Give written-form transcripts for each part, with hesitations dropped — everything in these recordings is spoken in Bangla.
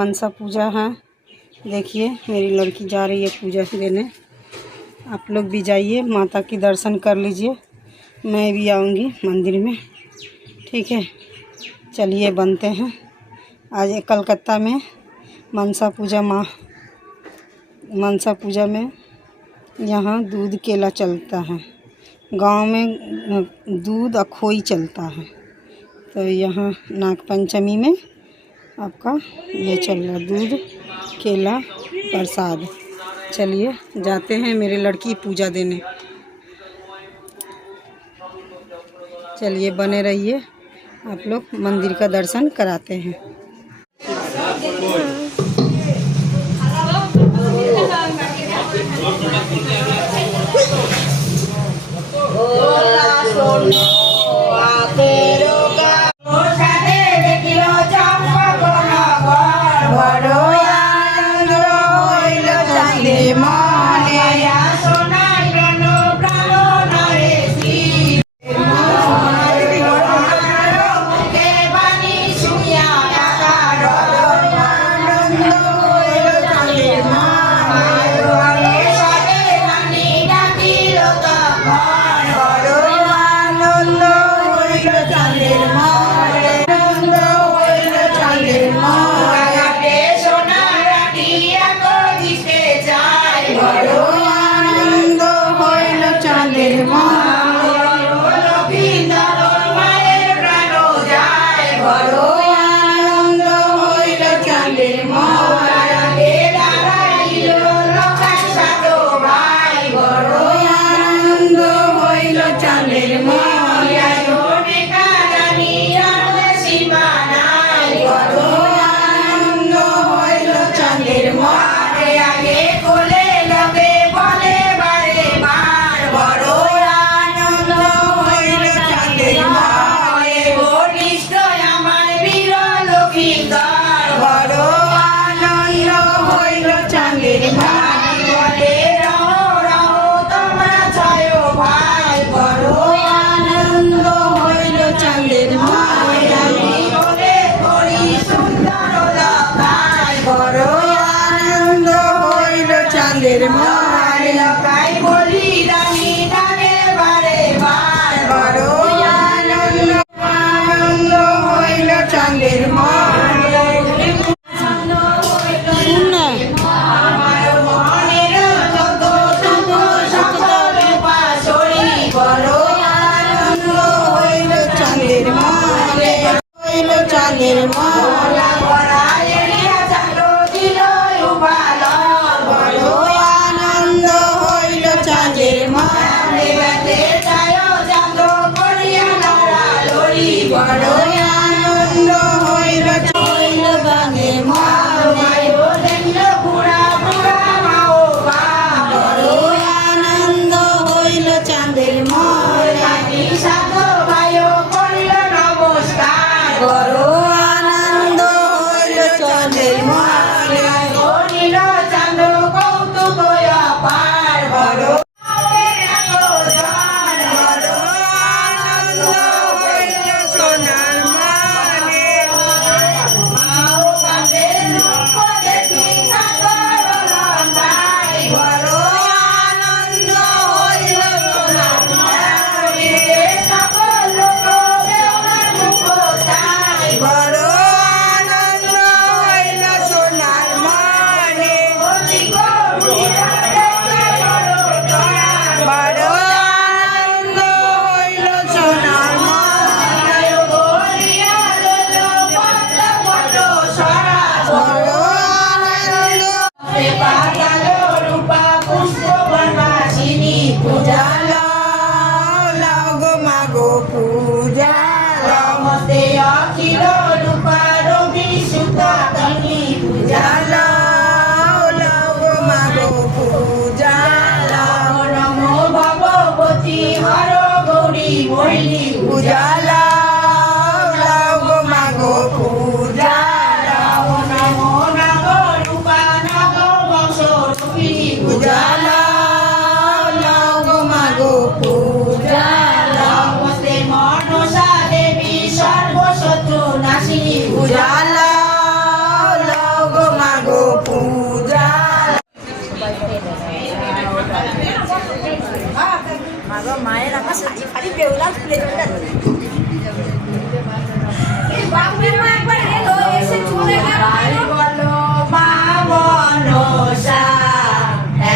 मनसा पूजा है। देखिए मेरी लड़की जा रही है पूजा देने। आप लोग भी जाइए, माता की दर्शन कर लीजिए। मैं भी आऊँगी मंदिर में, ठीक है। चलिए बनते हैं। आज कलकत्ता में मनसा पूजा में यहाँ दूध केला चलता है। गांव में दूध और खोई चलता है। तो यहाँ नाग पंचमी में आपका ये चल रहा, दूध केला प्रसाद। चलिए जाते हैं मेरी लड़की पूजा देने। चलिए बने रहिए, आप लोग मंदिर का दर्शन कराते हैं। पूजा মায়ের আমার শাড়ি ফাড়ি বেউলা খুলে চলে বলো মা মনসা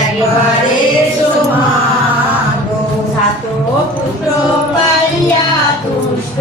একবারে সোমাগো সাত পুত্র পাইয়া তুষ্ট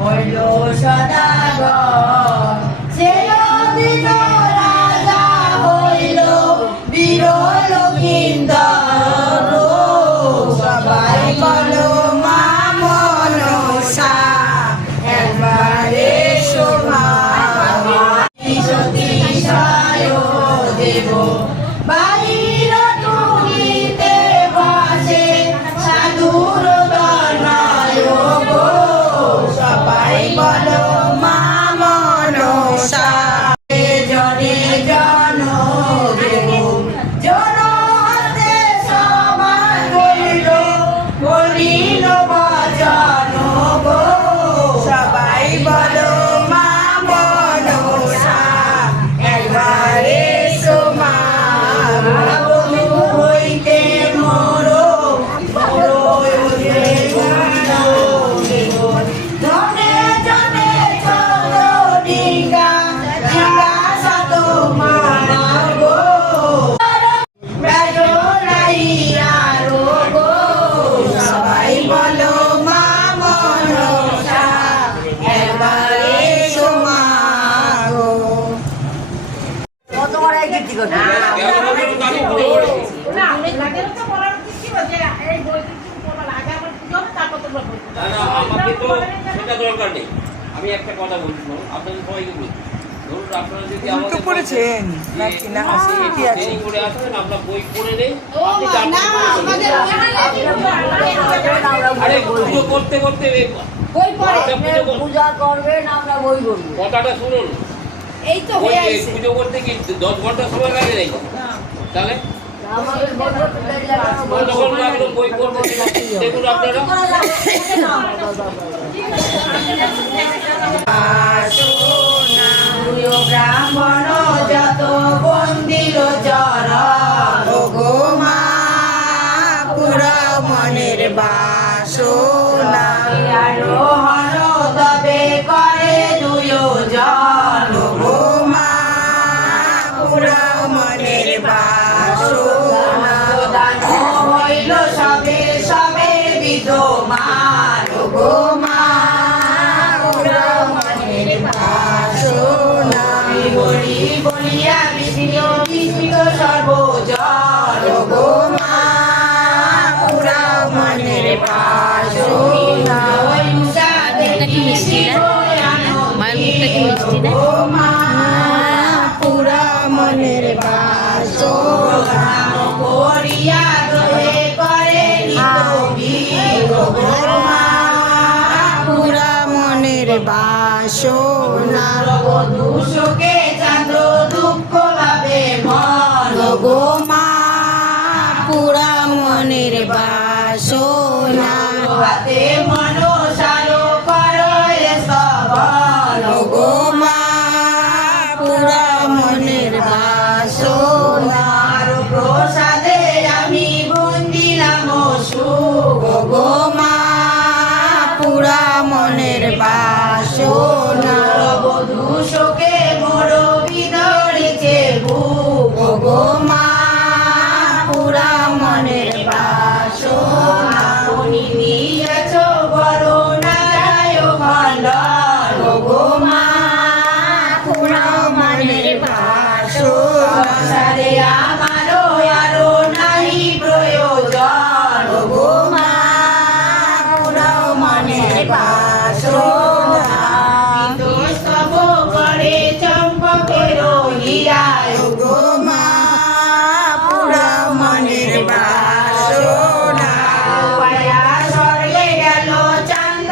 হইল সদাগর ছিল দিন রাজা হইল বীর লক্ষিন্দর সবাই বলো মা মনসা একবারে সোমাগো সতী সায় দেব বাহির তুলিতে বসে সাধুর দনয় গো সবাই বলো মা মনসা জনে জন দেব জন হাতে সমান করিল বলিল বচন গো সবাই বলো মা মনসা একবারে হইতে মরো ধনে জনে চন্দ্র ডিঙ্গা ডিঙ্গা সাত মাগো বেজলাইয়া রোগো সবাই বলো মা মনসা একবারে সোমাগো কত বড় এক গীতি করতে আমাকে তো সেটা দরকার নেই। আমি একটা কথা বলছি, আপনাদের সবাইকে বলছি, ধরুন আপনারা যদি আমাদের পড়েছেন দেরি করে আসবেন, আমরা বই পড়ে নেই, আরে পুজো করতে করতে বই পড়ে পূজা করবেন, আমরা বই করবো, কথাটা শুনুন। এই তো হয়ে আছে পুজো করতে কি 10 ঘন্টা সময় লাগে নাকি? তাহলে কতক্ষণ লাগলো বই পড়বো দেখুন আপনারা। ব্রাহ্মণ যত বন্দির চর গো মা পুরা মনের বাসনা আরোহণ তবে করে দুয়োজন গো মা পুরা মনের বাসনা দান হইল সবে সবে বিদ্যমান গো মা পুরা মনের বাসনা বলি বলিয়া বিষ্ণু বিষ্ণু সর্বজন গো মা পুরা মনের বাসনা ওই মুসা দেখি গো মা পুরা মনের বাসনা করিয়া দোহে করে গো মা পুরা মনের বাসনা দুঃখকে চাঁদ দুঃখ ভাবে মন গো মা পুরা মনের বাসনা হাতে মনসারো করে সবল গো মা পুরা মনের বাসনা প্রসাদে আমি বন্দিলাম সুখ গো মা পুরা মনের বাসনা বধূ শোকে মোর বিদরেছে বুক গো মা পুরা মনের বাসনা দিয়েছ বড় নারায় ভান্ডার গো মা পুরা মনের বাসনা আমারও আরো নাই প্রয়োজন গো মা পুরা মনের বাসনা স্তব করে চম্পকের হিয়ায় গো মা পুরা মনের বাসনা পায়া স্বর্গে গেল চান্দ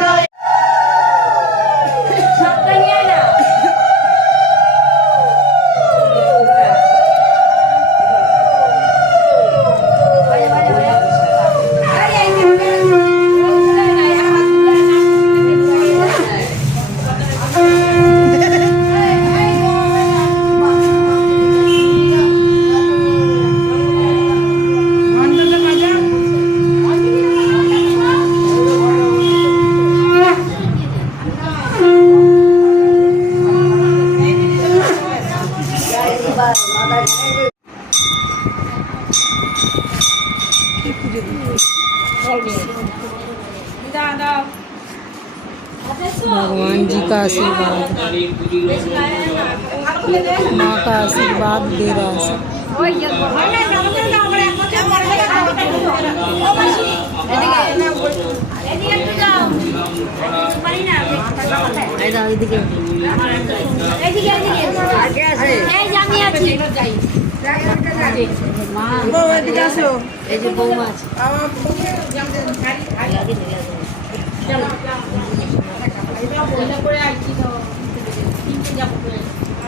भगवान जी का आशीर्वाद, माँ का आशीर्वाद दे रहा है सब।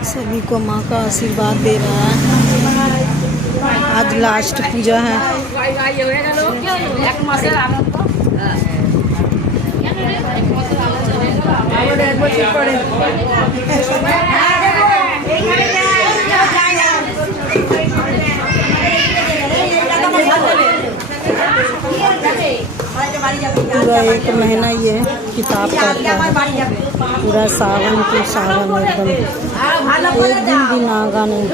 सभी को माँ का आशीर्वाद दे रहा है। आज लास्ट पूजा है। पूरा एक महीना ये किताब पढ़ता है, पूरा सावन टू सावन एकदम, एक दिन भी नागा नहीं।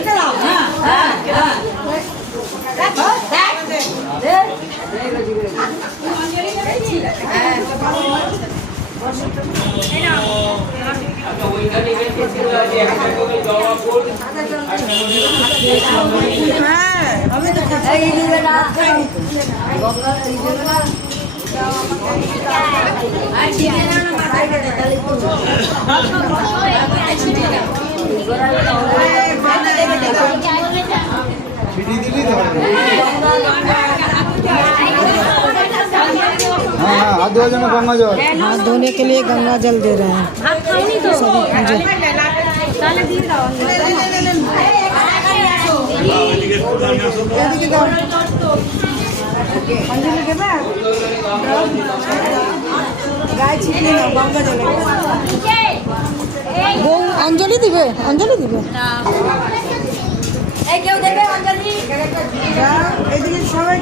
हाँ हाथ धोने में गंगा जल, हाथ धोने के लिए गंगा जल दे रहे हैं सभी पूजा। अंजलि दिबे, अंजलि दिबे। সবাই